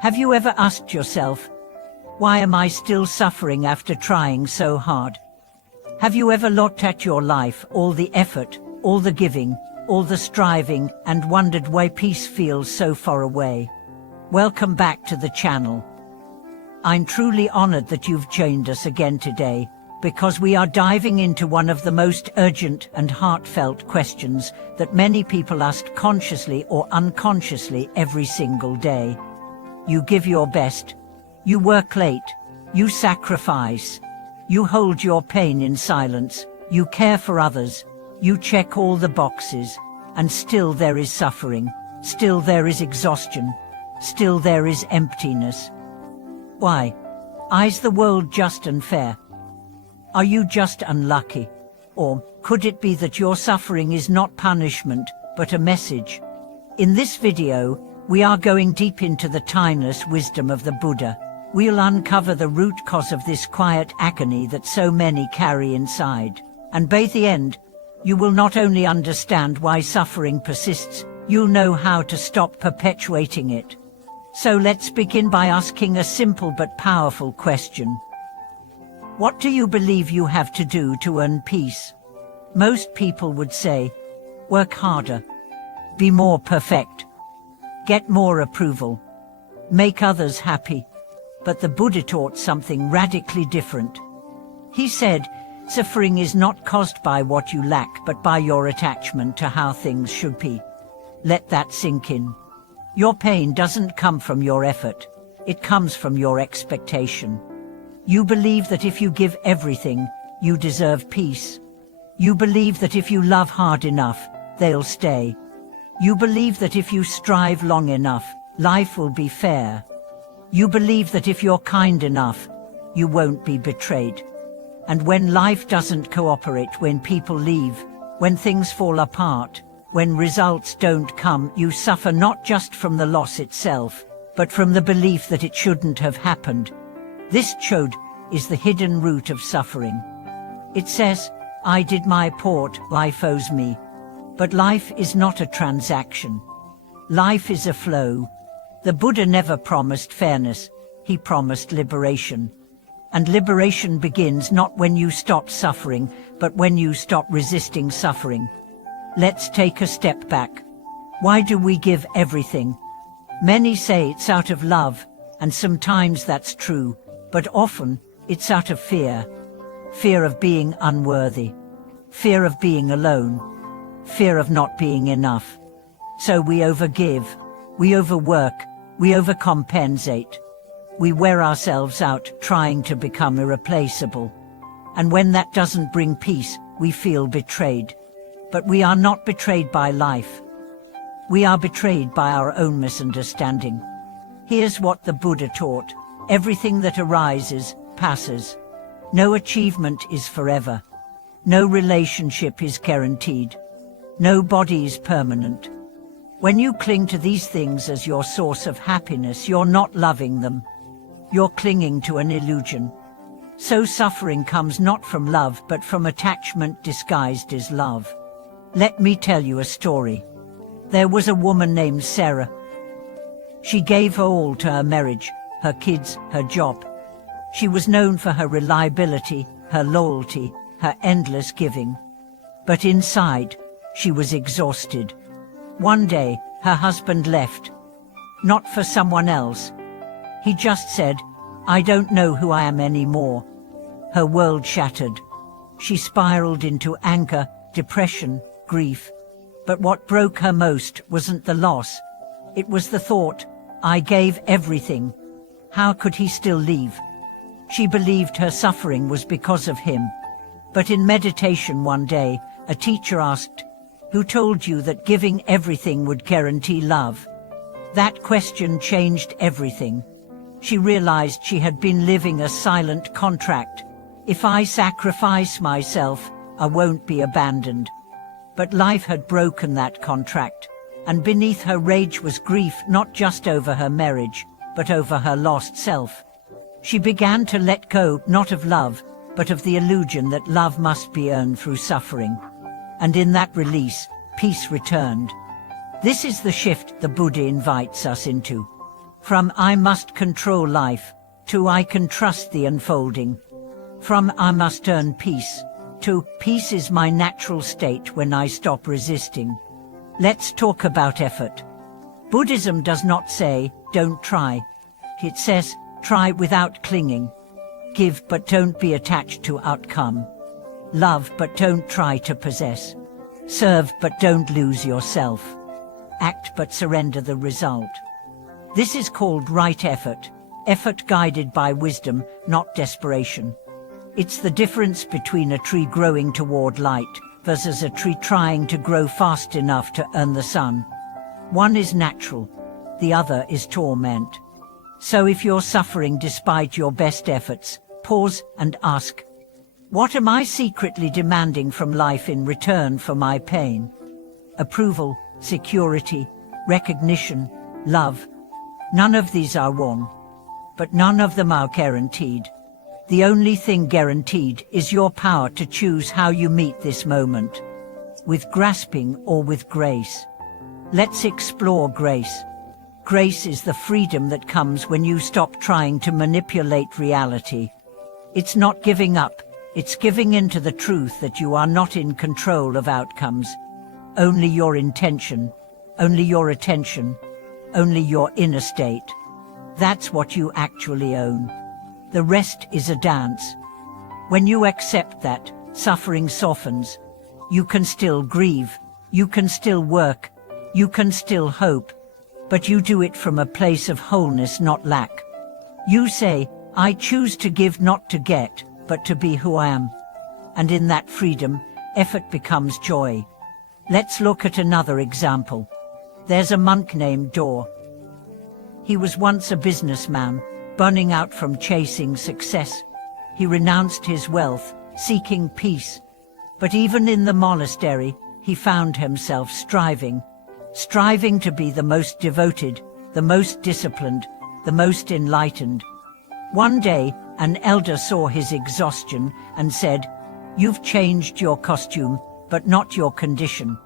Have you ever asked yourself, why am I still suffering after trying so hard? Have you ever looked at your life, all the effort, all the giving, all the striving, and wondered why peace feels so far away? Welcome back to the channel. I'm truly honored that you've joined us again today, because we are diving into one of the most urgent and heartfelt questions that many people ask consciously or unconsciously every single day. You give your best, you work late, you sacrifice, you hold your pain in silence, you care for others, you check all the boxes, and still there is suffering, still there is exhaustion, still there is emptiness. Why? Is the world just unfair? Are you just unlucky? Or could it be that your suffering is not punishment, but a message? In this video, we are going deep into the timeless wisdom of the Buddha. We'll uncover the root cause of this quiet agony that so many carry inside. And by the end, you will not only understand why suffering persists, you'll know how to stop perpetuating it. So let's begin by asking a simple but powerful question. What do you believe you have to do to earn peace? Most people would say, work harder, be more perfect, get more approval, make others happy. But the Buddha taught something radically different. He said, suffering is not caused by what you lack, but by your attachment to how things should be. Let that sink in. Your pain doesn't come from your effort, it comes from your expectation. You believe that if you give everything, you deserve peace. You believe that if you love hard enough, they'll stay. You believe that if you strive long enough, life will be fair. You believe that if you're kind enough, you won't be betrayed. And when life doesn't cooperate, when people leave, when things fall apart, when results don't come, you suffer not just from the loss itself, but from the belief that it shouldn't have happened. This chode is the hidden root of suffering. It says, I did my part, life owes me. But life is not a transaction. Life is a flow. The Buddha never promised fairness, he promised liberation. And liberation begins not when you stop suffering, but when you stop resisting suffering. Let's take a step back. Why do we give everything? Many say it's out of love, and sometimes that's true, but often it's out of fear. Fear of being unworthy. Fear of being alone. Fear of not being enough. So we overgive, we overwork, we overcompensate. We wear ourselves out trying to become irreplaceable. And when that doesn't bring peace, we feel betrayed. But we are not betrayed by life. We are betrayed by our own misunderstanding. Here's what the Buddha taught. Everything that arises, passes. No achievement is forever. No relationship is guaranteed. No body is permanent. When you cling to these things as your source of happiness, you're not loving them. You're clinging to an illusion. So suffering comes not from love, but from attachment disguised as love. Let me tell you a story. There was a woman named Sarah. She gave her all to her marriage, her kids, her job. She was known for her reliability, her loyalty, her endless giving. But inside, she was exhausted. One day, her husband left. Not for someone else. He just said, I don't know who I am anymore. Her world shattered. She spiraled into anger, depression, grief. But what broke her most wasn't the loss. It was the thought, I gave everything. How could he still leave? She believed her suffering was because of him. But in meditation one day, a teacher asked, who told you that giving everything would guarantee love? That question changed everything. She realized she had been living a silent contract. If I sacrifice myself, I won't be abandoned. But life had broken that contract, and beneath her rage was grief not just over her marriage, but over her lost self. She began to let go not of love, but of the illusion that love must be earned through suffering. And in that release, peace returned. This is the shift the Buddha invites us into. From I must control life, to I can trust the unfolding. From I must earn peace, to peace is my natural state when I stop resisting. Let's talk about effort. Buddhism does not say, don't try. It says, try without clinging. Give but don't be attached to outcome. Love but don't try to possess. Serve but don't lose yourself. Act but surrender the result. This is called right effort, effort guided by wisdom, not desperation. It's the difference between a tree growing toward light versus a tree trying to grow fast enough to earn the sun. One is natural, the other is torment. So if you're suffering despite your best efforts, pause and ask, what am I secretly demanding from life in return for my pain? Approval, security, recognition, love. None of these are wrong, but none of them are guaranteed. The only thing guaranteed is your power to choose how you meet this moment, with grasping or with grace. Let's explore grace. Grace is the freedom that comes when you stop trying to manipulate reality. It's not giving up, it's giving in to the truth that you are not in control of outcomes. Only your intention, only your attention, only your inner state. That's what you actually own. The rest is a dance. When you accept that, suffering softens. You can still grieve, you can still work, you can still hope, but you do it from a place of wholeness, not lack. You say, I choose to give, not to get, but to be who I am. And in that freedom, effort becomes joy. Let's look at another example. There's a monk named Dor. He was once a businessman, burning out from chasing success. He renounced his wealth, seeking peace. But even in the monastery, he found himself striving to be the most devoted, the most disciplined, the most enlightened. One day, an elder saw his exhaustion and said, "You've changed your costume, but not your condition."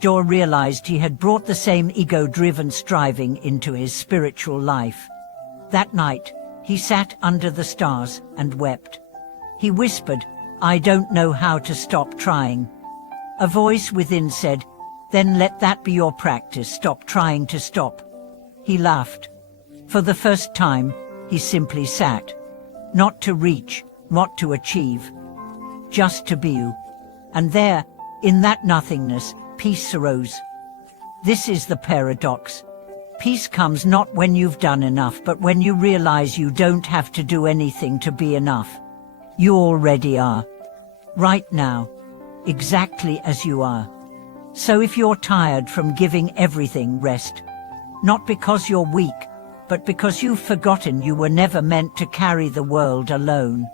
Dor realized he had brought the same ego-driven striving into his spiritual life. That night, he sat under the stars and wept. He whispered, "I don't know how to stop trying." A voice within said, "Then let that be your practice, stop trying to stop." He laughed. For the first time, he simply sat. Not to reach, not to achieve, just to be you. And there, in that nothingness, peace arose. This is the paradox. Peace comes not when you've done enough, but when you realize you don't have to do anything to be enough. You already are. Right now. Exactly as you are. So if you're tired from giving everything, rest. Not because you're weak, but because you've forgotten you were never meant to carry the world alone.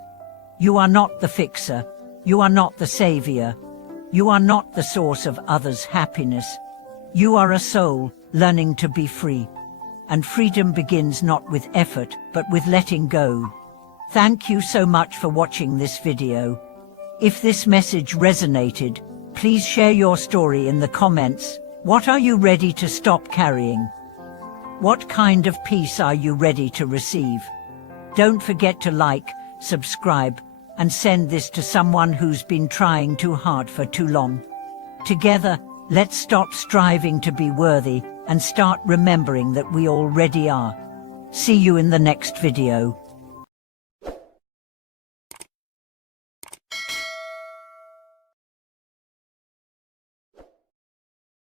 You are not the fixer. You are not the savior. You are not the source of others' happiness. You are a soul, learning to be free. And freedom begins not with effort, but with letting go. Thank you so much for watching this video. If this message resonated, please share your story in the comments. What are you ready to stop carrying? What kind of peace are you ready to receive? Don't forget to like, subscribe, and send this to someone who's been trying too hard for too long. Together, let's stop striving to be worthy and start remembering that we already are. See you in the next video.